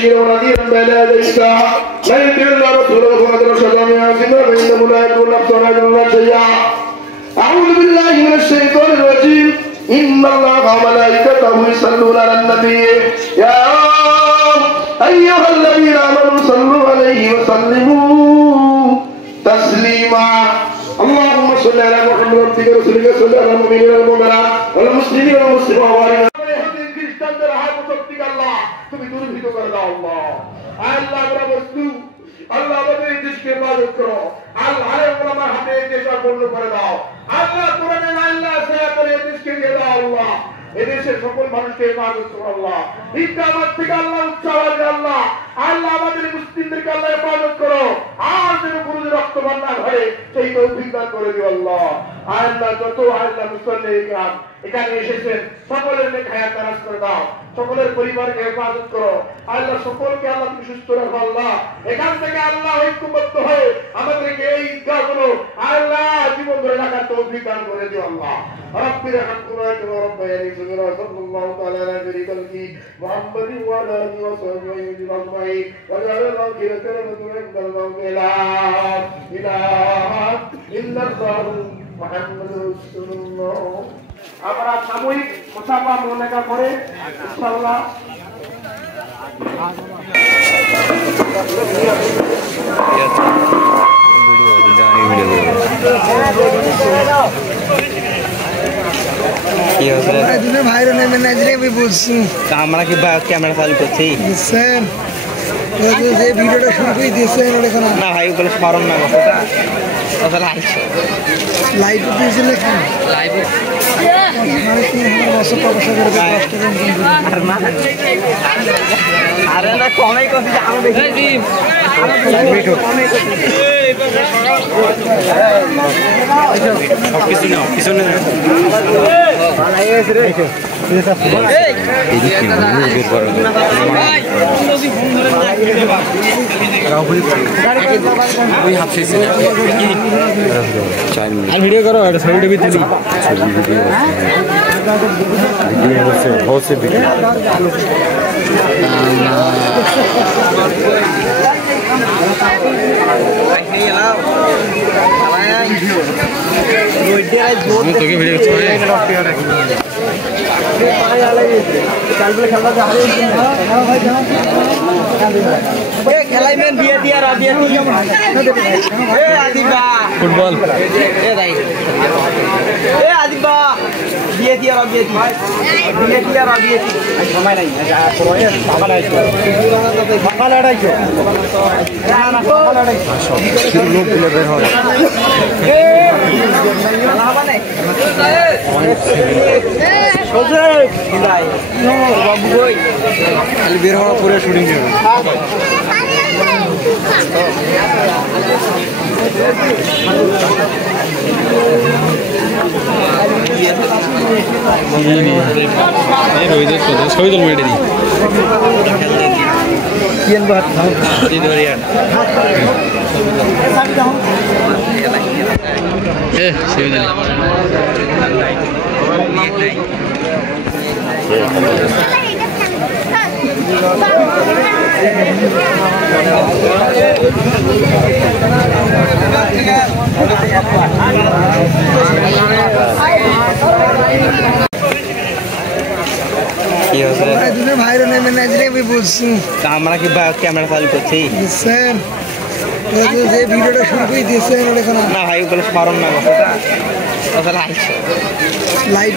ونذيرا بين يدي الساعة من يطع الله ورسوله فقد رشد من عاصمه فإنه لا يكون نفسا ولا شيئا. أعوذ بالله من الشيطان الرجيم. إن الله وملائكته يصلون على النبي يا أيها الذين آمنوا صلوا عليه وسلموا تسليما. اللهم صل على محمد وعلى رسولك صلى على المؤمنين والمؤمنات والمسلمين والمسلمات. তুমি দুর্ভিত করে দাও আল্লাহ। আল্লাহ আমরা বস্তু আল্লাহ আমাদের এই দেশকে ইবাদত করো। আল্লাহ আমার হাতে এই দেশটা পূর্ণ করে দাও আল্লাহ। কোরআনে আল্লাহ সায়া করে এই দেশকে দিয়ে দাও আল্লাহ। এই দেশের সকল মানুষকে ইবাদত করো আল্লাহ। ইকামত থেকে আল্লাহ উচ্চারণ আল্লাহ। আল্লাহ আমাদের মুসলিমদেরকে আল্লাহ ইবাদত করো। আর যেন কোনো রক্ত বন্যা ঘরে সেই তৌফিক দান করে দিও আল্লাহ। আল্লাহ যত আল্লাহ মুসল্লি ইকরাম এখানে এসেছেন সকলের নেক হায়াত দারাজ করে দাও। সকলের পরিবারকে হেফাজত করো আল্লাহ। সকলকে আল্লাহ তুমি সুস্থ রাখো আল্লাহ। এখান থেকে আল্লাহ ঐক্যবদ্ধ হয়ে আমাদেরকে এই ঈদগাহগুলো আল্লাহ জীবন ধরে রাখার তৌফিক দান করে দিও আল্লাহ। রব্বির হামকুমা ওয়া রব্বায়ানি সগীরা সাল্লাল্লাহু তাআলা আলা নবিয়িহি মুহাম্মাদিন ওয়া আলা আলিহি ওয়া সাহবিহি আজমাইন ওয়া জাআলা খিরাতান তুরাক্কালু লা ইলাহা ইল্লাল্লাহ মুহাম্মাদুর রাসূলুল্লাহ। আমরা সাময়িক মুসাফা মোনাকা করে ইনশাআল্লাহ কি হচ্ছে দুটো ভাইরা নেমে নাচরে আমি বলছি আমরা কি ক্যামেরা চালু করছি স্যার যে ভিডিওটা শুরু করে দিয়েছেন ওখানে না ভাই ওগুলো স্মরণ না কথাটা তাহলে আইছো লাইভ দিয়েছিল কি লাইভ মানে কি মশা প্রকাশ করে আর না আরে না কমেই কথা আমি দেখি কিছু না কিছু না ভিডিও করো ছবিটা भी তুলি बहुत से वीडियो তোকে ভিডিও খেলাইবেন বিয়ে দিয়া রাবিয়া ফুটবল আদিবা বিয়ে দিয়া রাবিয়া বিয়ে দিয়া রাবিয়া সময় নাই ভাবা নাই ভাবা লড়াইছো লোক গুলো বের হয় খালি বের হওয়া পুরো শুটিং শহীদুল মেডে দিই ভাইরা নেমে নাচরে আমি বলছি আমরা কি ক্যামেরা চালু করছি স্যার যে ভিডিওটা শুরু করে দিয়েছেন ওখানে না ভাই ওগুলো স্মরণ না কথাটা তাহলে আইছো লাইভ